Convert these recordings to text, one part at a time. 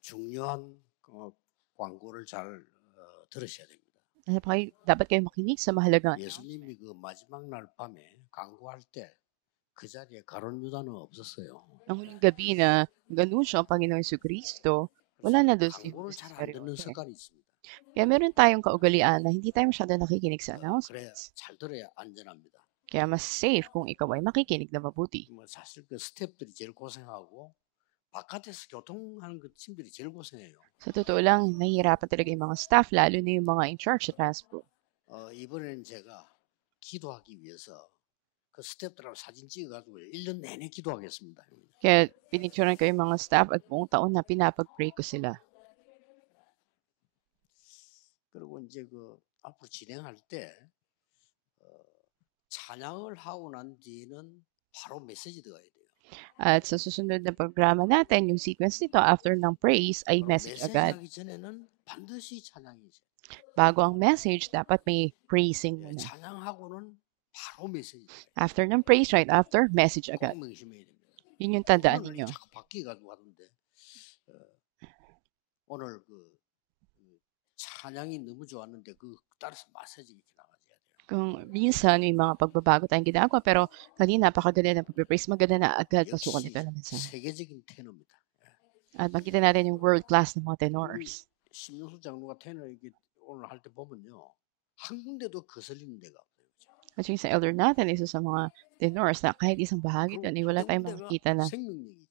중요한 광고를 잘 들으셔야 됩니다. Dapat kayo makinig sa mahalagang 예수님이 그 마지막 날 밤에 광고할 때 그 자리에 가룟 유다는 없었어요. ang huling gabi na nag-anunsyo ang Panginoong Jesucristo, wala na doon si 광고를 Judas 잘 안 듣는 Iscariote. 습관이 있습니다. Kaya meron tayong kaugalian na hindi tayo masyado nakikinig sa 그래야 announcements. 잘 들어야 안전합니다. Kaya mas safe kung ikaw ay makikinig na mabuti. 뭐 사실 그 스태프들이 제일 고생하고 바깥에서 교통하는 그 팀들이 제일 고생해요. Sa totoo lang, nahihirapan talaga yung mga staff, lalo na yung mga in charge sa transport. 이번에는 제가 기도하기 위해서 그 스태프들하고 사진 찍어가지고 1년 내내 기도하겠습니다. Kaya pinicturean ko yung mga staff at buong taon na pinapag-pray ko sila. 그리고 이제 그 앞으로 진행할 때 찬양을 하고 난 뒤에는 바로 메시지 들어가야 돼요. At sa susunod na programa natin, yung sequence nito, after ng praise, ay 그리고 message 메시지 agad. 하기 전에는 반드시 찬양이죠. Bago ang message, dapat may praising muna. 찬양하고는 바로 메시지. After ng praise, right after, message 꼭 agad. 명심해야 됩니다. Yun yung tandaan 오늘 ninyo. 자꾸 바뀌어가지고 하던데 오늘 그 찬양이 너무 좋았는데 그 따라서 메시지 이렇게 나가줘야 돼요. Kung minsan may mga pagbabago tayong ginagawa, pero kanina napakaganda ng pag-praise, maganda na agad pasukan 역시 ito na mensahe. 세계적인 테너입니다. At makita natin yung world class ng mga tenors. 심영수 장로가 테너 이게 오늘 할 때 보면요 한 군데도 거슬리는 데가 없어요. 그렇죠? At yung sa elder natin, isa sa mga tenors na kahit isang bahagi doon, ay wala tayong 군데가 makikita na 생명력이잖아요.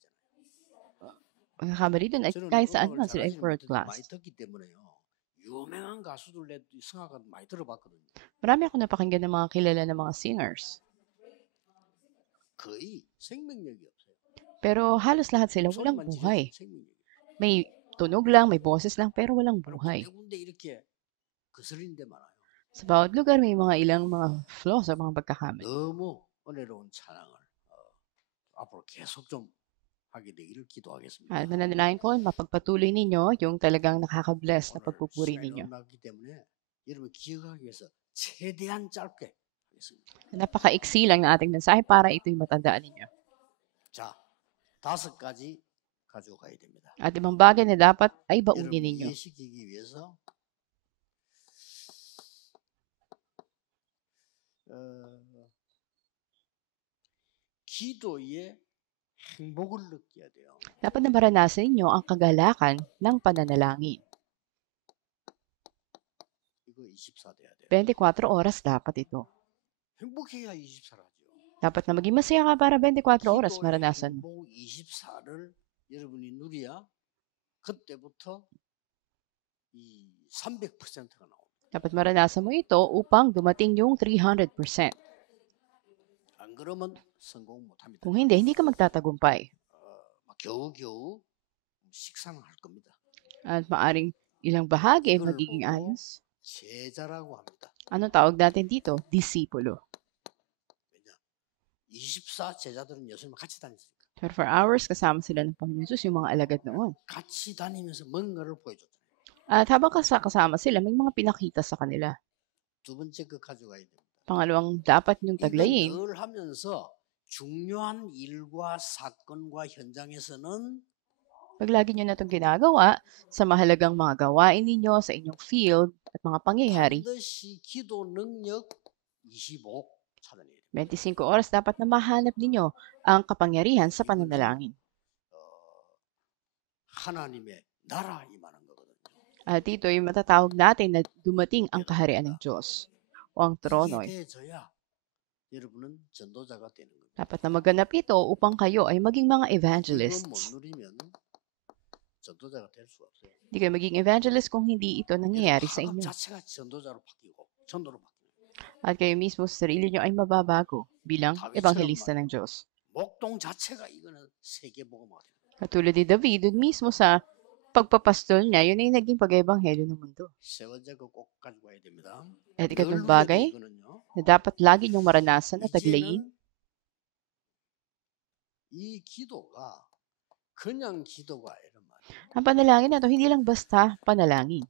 magkakamali doon. At 저는 kahit saan 음악을 man sila ay 잘하지는 world 못해도 많이 class. 듣기 때문에요. 유명한 가수들 내 성악가 많이 들어봤거든요. Marami ako napakinggan ng mga kilala ng mga singers. 거의 생명력이 없어요. Pero halos lahat sila walang 소리만 buhay. 지르는 생명력이. May tunog lang, may boses lang, pero walang 바로 buhay. 군데군데 이렇게 거슬리는 데 많아요. Sa bawat lugar, may mga ilang mga flaws sa mga pagkakamali. 너무 은혜로운 찬양을 앞으로 계속 좀 하게 되기를 기도하겠습니다. At mananalangin ko, mapagpatuloy ninyo yung talagang nakaka-bless na 오늘 pagpupuri 시간이 ninyo. 너무 많기 때문에 여러분 기억하기 위해서 최대한 짧게 하겠습니다. Napaka-iksi lang ng ating mensahe para ito'y matandaan ninyo. 자, 5가지 가지고 가야 됩니다. At ibang bagay na dapat ay 여러분 baunin ninyo. 이해시키기 위해서 기도의 행복을 느껴야 돼요. Dapat na maranasan ninyo ang kagalakan ng pananalangin. 이거 24 돼야 돼요. 24 oras dapat ito. 행복해야 24라죠. Dapat na maging masaya ka para 24 oras 기도의 maranasan mo. 행복 24를 여러분이 누려야 그때부터 이 300%가 나옵니다. Dapat maranasan mo ito upang dumating yung 300%. 안 그러면 성공 못합니다. Kung hindi, hindi ka magtatagumpay. 막 겨우겨우 식상할 겁니다. At maaring ilang bahagi ay 이걸 magiging 보고 ayos. 제자라고 합니다. Anong tawag natin dito? Disipulo. 왜냐? 24 제자들은 예수님 같이 다녔으니까. 24 hours kasama sila ng Panginoon Jesus, yung mga alagad noon. 같이 다니면서 뭔가를 보여줬잖아요. At habang kasama sila, may mga pinakita sa kanila. 두 번째 그 가져가야 됩니다. Pangalawang, dapat yung 이건 taglayin. 늘 하면서 중요한 일과 사건과 현장에서는 Pag lagi nyo na itong ginagawa, sa mahalagang mga gawain ninyo, sa inyong field, at mga pangyayari, 반드시 기도 능력 25 찾아내야 됩니다. 25 oras dapat na mahanap ninyo ang kapangyarihan sa pananalangin. 하나님의 나라 임하는 거거든요. At dito yung matatawag natin na dumating ang kaharian ng Diyos o ang trono. 이게 돼져야 여러분은 전도자가 되는 겁니다. Dapat na maganap ito upang kayo ay maging mga 이건 못 evangelists. 누리면 전도자가 될 수가 없어요. Hindi kayo maging evangelist kung hindi ito nangyayari sa 학업 inyo. 자체가 전도자로 바뀌고 전도로 바뀌고 At kayo mismo sa sarili nyo ay mababago bilang ebanghelista ng Diyos. 목동 자체가 이거는 세계 복음화가 됩니다. Katulad ni David, dun mismo sa pagpapastol niya, yun ay naging pag-ebanghelyo ng mundo. 세 번째 거 꼭 가지고 와야 됩니다. At 늘 ikatlong 누려야 bagay 돼, 이거는요. na dapat lagi niyong maranasan at taglayin, 이제는 이 기도가 그냥 기도가 아니란 말이에요. ang panalangin na ito, hindi lang basta panalangin.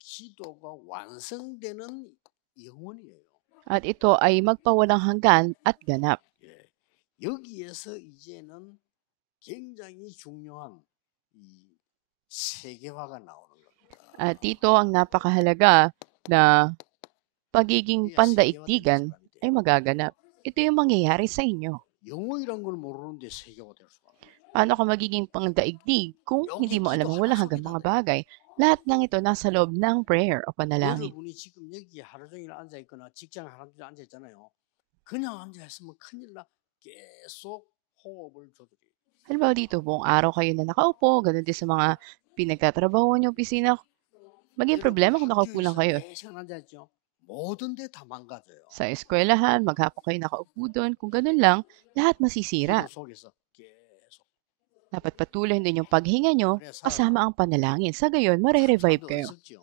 기도가 완성되는 영혼이에요. At ito ay magpawalang hanggan at ganap. 예. 여기에서 이제는 굉장히 중요한 이 세계화가 나오는 겁니다. At ito ang napakahalaga na pagiging 우리가 세계화되는 pandaigdigan 사람이 ay 돼요. magaganap. Ito yung mangyayari sa inyo. 영어이란 걸 모르는데 세계화될 수가 없어요. Paano ka magiging pangdaigdig kung hindi 여기 mo alam 기도 ang 하나 walang 속에 hanggang 다 mga 들어요. bagay? Lahat ng ito nasa loob ng prayer o panalangin. 여러분이 지금 여기 하루 종일 앉아 있거나 직장 하루 종일 앉아 있잖아요. 그냥 앉아 있으면 큰일 나. 계속 호흡을 조절해요. Halimbawa dito, buong araw kayo na nakaupo, ganun din sa mga pinagtatrabaho niyo, opisina. Maging problema kung nakaupo lang kayo. 4시간 앉아있죠. 모든 데 다 망가져요. Sa eskwelahan, maghapon kayo nakaupo doon. Kung ganun lang, lahat masisira. 기도 속에서 계속. Dapat patuloy din yung paghinga nyo kasama ang panalangin. Sa gayon, mare-revive 사람도 kayo. 어석죠.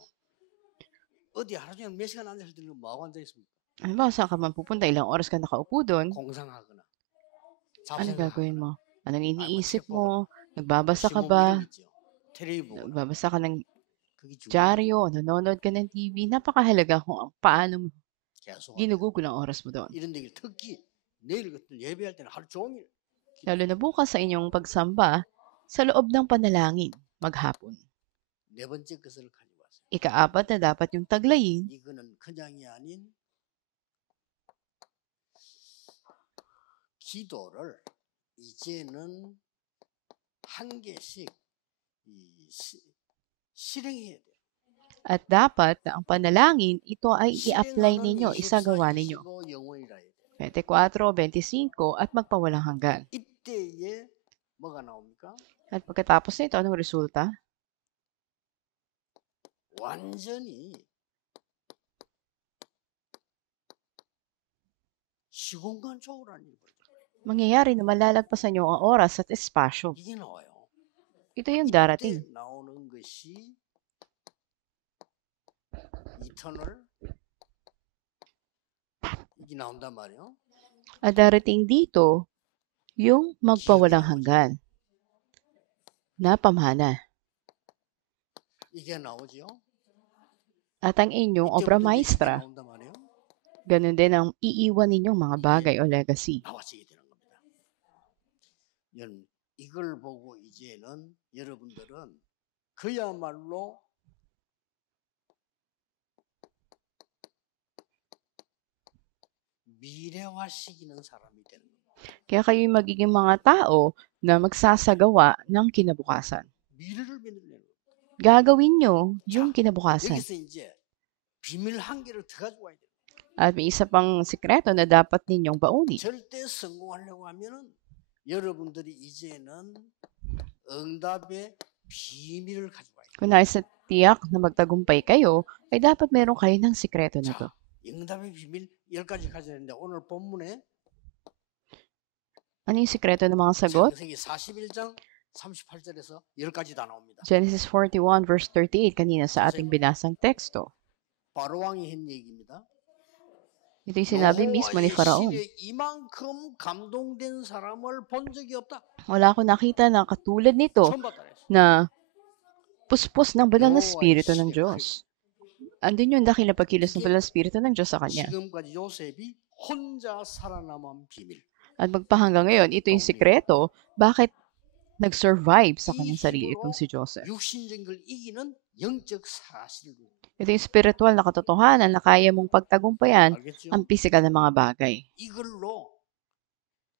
어디 하루 종일 몇 시간 앉아있을 때 뭐하고 앉아있습니까? Halimbawa, saan ka man pupunta, ilang oras ka nakaupo doon, 공상하거나 ano gagawin 잡생각하거나 mo? Anong iniisip 책 보거나 mo? Nagbabasa ka 신문 ba? 이런 거 있죠. 텔레비 보거나 Nagbabasa ka ng 그게 중요해요. dyaryo, nanonood ka ng TV. Napakahalaga kung paano mo 계속 ginugugol ang oras mo doon. 이런 얘기를 특히 내일 같은 예배할 때는 하루 종일 Lalo na bukas sa inyong pagsamba, sa loob ng panalangin, maghapon. 네 번째 것을 가지고 왔어요. Ikaapat na dapat yung taglayin, 이거는 그냥이 아닌 기도를 이제는 한 개씩 실행해야 돼요. at dapat na ang panalangin, ito ay i-apply ninyo, isagawa ninyo. 24, 25 at magpawalang hanggan. 이때에 뭐가 나옵니까? At pagkatapos nito, anong resulta? 완전히 시공간 초월한 일을 Mangyayari na malalagpasan nyo ang oras at espasyo. 이게 나와요. Ito yung 이때 darating. 나오는 것이 이터널 이게 나온단 말이에요. At darating dito, yung magpawalang hanggan na pamana. 이게 나오죠. At ang inyong obra maestra, 나온단 말이에요. ganun din ang iiwan ninyong mga bagay o legacy. 나와지게 되는 겁니다. 이걸 보고 이제는 여러분들은 그야말로 미래화시키는 사람이 되는 겁니다. Kaya kayo'y magiging mga tao na magsasagawa ng kinabukasan. 미래를 만들는 거예요. Gagawin nyo yung kinabukasan. 여기서 이제 비밀 한 개를 더 가지고 와야 돼요. At may isa pang sikreto na dapat ninyong baunin. 절대 성공하려고 하면은 여러분들이 이제는 응답의 비밀을 가지고 와야 돼요. Kung nais sa tiyak na magtagumpay kayo, ay dapat meron kayo ng sikreto na to. 자, 응답의 비밀 10가지 가져야 되는데 오늘 본문에 Ano yung sikreto ng mga sagot? 창세기 41장 38절에서 10가지 다 나옵니다. Genesis 41 verse 38 kanina sa ating binasang teksto. 바로왕이 한 얘기입니다. Ito yung sinabi mismo ni Faraon. 신에 이만큼 감동된 사람을 본 적이 없다. Wala akong nakita na katulad nito 처음 봤다 그랬어. na puspos ng banal na spirito ng Diyos. Andun yung dakil na pagkilos ng banal na spirito ng Diyos sa kanya. 지금까지 요셉이 혼자 살아남은 비밀. At magpahanggang ngayon, ito yung sikreto, bakit nag-survive sa kanyang sarili itong si Joseph. 육신적인 걸 이기는 영적 사실을 Ito yung spiritual na katotohanan na kaya mong pagtagumpayan 알겠죠? ang pisikal na mga bagay. 이걸로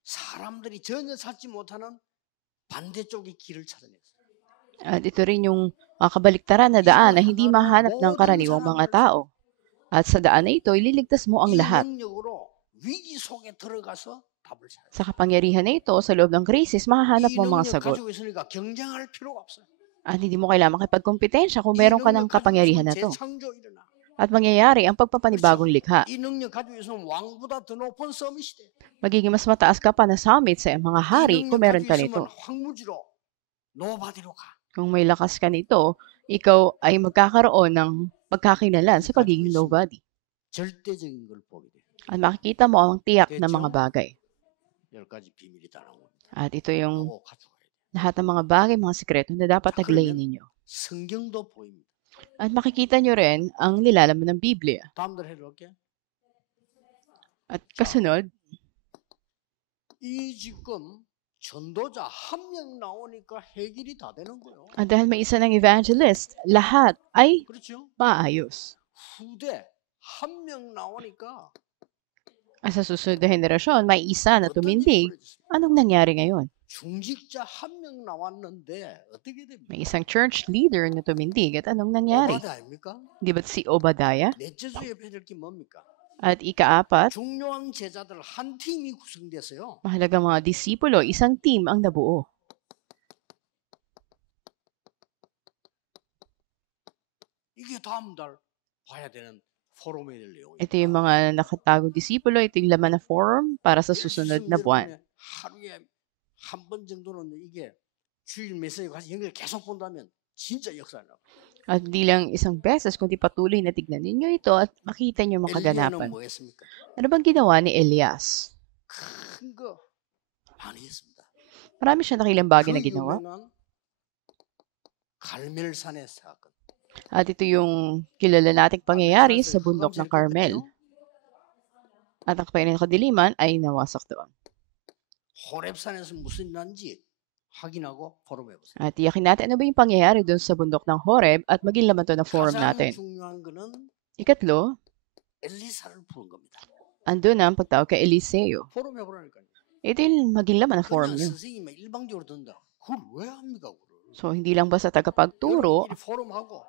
사람들이 전혀 찾지 못하는 반대쪽의 길을 찾아냈어요. At ito rin yung makabaliktaran na daan na hindi mahanap ng karaniwang mga tao. At sa daan na ito, ililigtas mo ang 이 lahat. 능력으로 위기 속에 들어가서 답을 찾아요. Sa kapangyarihan na ito, sa loob ng krisis, mahahanap 이 mo ang mga 능력 sagot. 가지고 있으니까 경쟁할 필요가 없어요. At hindi mo kailangan makipagkompetensya kung 이 meron ka ng 능력 가지고 kapangyarihan na 있으면 to. 재창조 일어나. At mangyayari ang pagpapanibagong likha. 이 능력 가지고 있으면 왕보다 더 높은 서밋이 돼. Magiging mas mataas ka pa na summit sa mga hari 이 kung 능력 meron 가지고 ka 있으면 nito. 황무지로 노바디로 가. Kung may lakas ka nito, ikaw ay magkakaroon ng pagkakinalan sa pagiging nobody. 절대적인 걸 보게 돼. At makikita mo ang tiyak na mga bagay. 10가지 비밀이 다 나옵니다. At ito yung 꼭 가져가야 돼. lahat ng mga bagay, mga sikreto na dapat taglayin ninyo. 성경도 보입니다. At makikita nyo rin ang nilalaman ng Biblia. 다음 들 해볼게. At kasunod, 이 지금 전도자 한 명 나오니까 해결이 다 되는 거예요. At dahil may isa ng evangelist, lahat ay 그렇죠? maayos. 후대 한 명 나오니까 At sa susunod na henerasyon, may isa na 어떤 일이 tumindig. 벌어졌습니까? Anong nangyari ngayon? 중직자 한 명 나왔는데 어떻게 됩니까? May isang church leader na tumindig. At anong nangyari? 오바다 아닙니까? Di ba si Obadiah? 넷째 주에 해될 게 뭡니까? At ikaapat, 중요한 제자들 한 팀이 구성됐어요. mahalaga mga disipulo, isang team ang nabuo. 이게 다음 달 봐야 되는 포럼이 될 내용이에요. Ito yung mga nakatagong disipulo, ito yung laman na forum para sa susunod na buwan. 하루에 한 번 정도는 이게 주일 메시지 가서 연결 계속 본다면 진짜 역사나. At di lang isang beses, kundi patuloy na tignan ninyo ito at makita niyo mga 엘리야는 kaganapan. 뭐 했습니까? Ano bang ginawa ni Elias? 큰 거 많이 했습니다. Marami siya nakilang bagay na 그 ginawa. 유명한 갈멜산의 사건. At ito yung kilala nating pangyayari sa bundok ng Carmel. At ang kapayanan ng kadiliman ay nawasak doon. 호렙산에서 무슨 일난지 확인하고 포럼해 보세요. At iyakin natin ano ba yung pangyayari doon sa bundok ng Horeb at maging laman to ng forum 가장 natin. 중요한 거는 Ikatlo, 엘리사를 부른 겁니다. andun ang pagtawag kay Eliseo. 포럼해 보라니까요. Ito yung maging laman ng forum 그냥 niyo. 선생님이 일방적으로 든다. 그걸 왜 합니까? 그걸? So, hindi lang basta tagapagturo, 여러분들이 포럼하고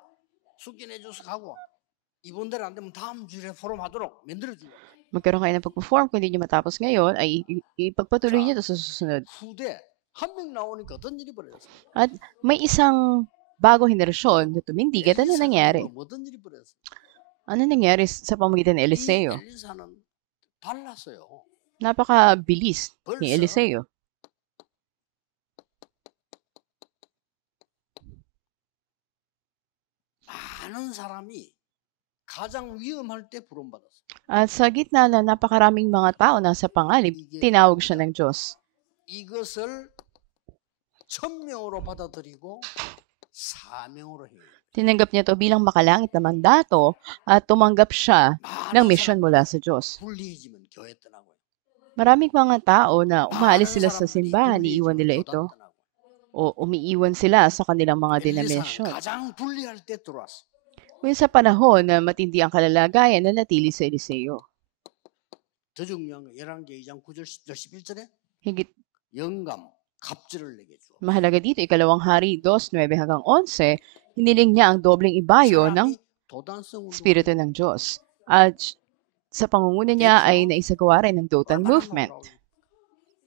숙진해 줘서 가고 이분들 안 되면 다음 주에 포럼하도록 만들어 주고 magkaroon kayo ng pagpo-form. Kung hindi nyo matapos ngayon, ay ipagpatuloy nyo ito sa susunod. 후대 한 명 나오니까 어떤 일이 벌어졌어요? At may isang bagong henerasyon na tumindig. At ano nangyari? 어떤 일이 벌어졌어요? Ano nangyari sa pamagitan 이 ni Eliseo? 엘리사는 달랐어요. Napakabilis ni 벌써 Eliseo. 많은 사람이 가장 위험할 때 부름받았어요. At sa gitna na napakaraming mga tao nasa panganib, tinawag siya ng Diyos. 이것을 천명으로 받아들이고 사명으로 해요. Tinanggap niya to bilang makalangit na mandato at tumanggap siya ng 많은 mission 사람들이 mula sa Diyos. 불리해지면 교회 떠나고요. Maraming mga tao na umaalis 많은 sila sa 사람들이 simbahan, iiwan nila 불리해지면 ito, 교단 떠나고요. o umiiwan sila sa kanilang mga 엘리사는 denomination. 가장 불리할 때 들어왔어. Kung sa panahon na matindi ang kalalagayan na natili sa Eliseo. 더 중요한 건 열왕기 2장 9절 10절 11절에 Higit 영감 갑절을 내게 주어. mahalaga dito, ikalawang hari 2:9 hanggang 11, hiniling niya ang dobleng ibayo ng 사람이 도단성 운동. Espiritu ng Diyos. At sa pangunguna niya ay naisagawa rin ng Dothan movement.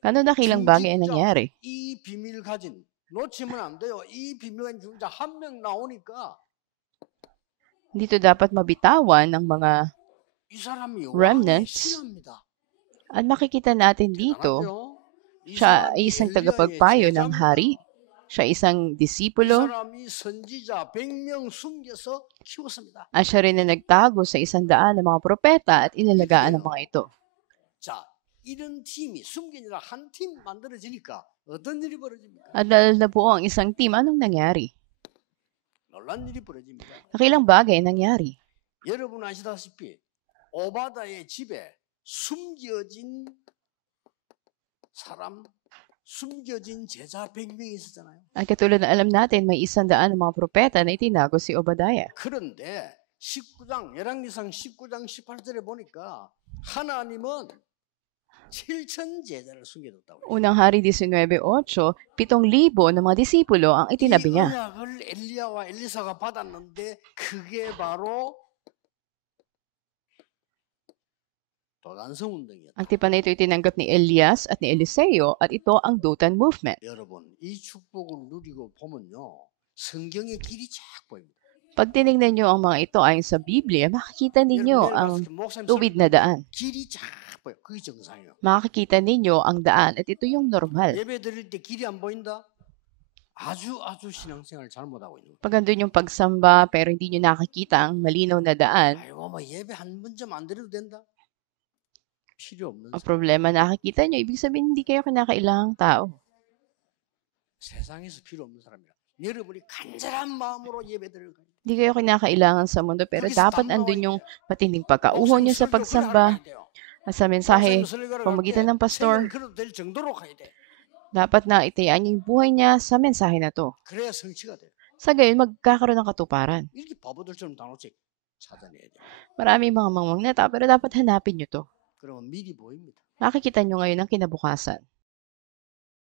Kano dakilang bagay ang nangyari? 이 비밀 가진 놓치면 안 돼요. 이 비밀 가진 중자 한 명 나오니까 Dito dapat mabitawan ng mga 이 사람이 remnants. 신합니다. At makikita natin dito, 대단하죠? 이 siya 사람이 ay isang 엘리야의 tagapagpayo ng 제자입니다. hari. Siya isang 이 disipulo 사람이 선지자 100명 숨겨서 키웠습니다. at siya rin na nagtago sa 100 ng mga propeta at inalagaan ng mga ito. 자, 이런 팀이 숨겨지라 한 팀 만들어지니까 어떤 일이 벌어집니까? At dahil nabuo ang isang team, anong nangyari? 놀란 일이 벌어집니다. Nakilang bagay ang nangyari. 여러분 아시다시피 오바다의 집에 숨겨진 사람, 숨겨진 제자 100명이 있었잖아요. At katulad na alam natin, may 100 ng mga propeta na itinago si Obadiah. 그런데 19장, 열왕기상 19장 18절에 보니까 하나님은 7천 제자를 숨겨뒀다고. Unang hari 19:8, 7,000 ng mga disipulo ang 이 itinabi niya. 언약을 엘리야와 엘리사가 받았는데 그게 바로 도단성 운동이었다. Ang tipan na ito itinanggap ni Elias at ni Eliseo at ito ang Dothan movement. 여러분, 이 축복을 누리고 보면요. 성경의 길이 쫙 보입니다. Pag tinignan niyo ang mga ito ayon sa Biblia, makikita ninyo ang tuwid na daan. 길이 쫙 보여. 그게 정상이에요. Makikita ninyo ang daan at ito yung normal. 예배 드릴 때 길이 안 보인다? 아주 신앙생활 잘못하고 있는 거예요. Pag andun yung pagsamba pero hindi nyo nakikita ang malinaw na daan, 아이고 뭐 예배 한 번쯤 안 드려도 된다? 필요 없는 ang 사람. problema nakikita nyo, ibig sabihin hindi kayo kinakailangang tao. 세상에서 필요 없는 사람이라. 여러분이 간절한 마음으로 예배 드릴 거예요. Hindi kayo kinakailangan sa mundo pero dapat andun yung matinding pagkauho nyo sa pagsamba at sa mensahe pamagitan ng pastor. Dapat na itayaan niya yung buhay niya sa mensahe na to. 그래야 성취가 돼요. Sa gayon, magkakaroon ng katuparan. 이렇게 바보들처럼 단어책 찾아내야 돼요. Maraming mga mangmangneta, pero dapat hanapin nyo to. 그러면 미리 보입니다. Makikita nyo ngayon ang kinabukasan.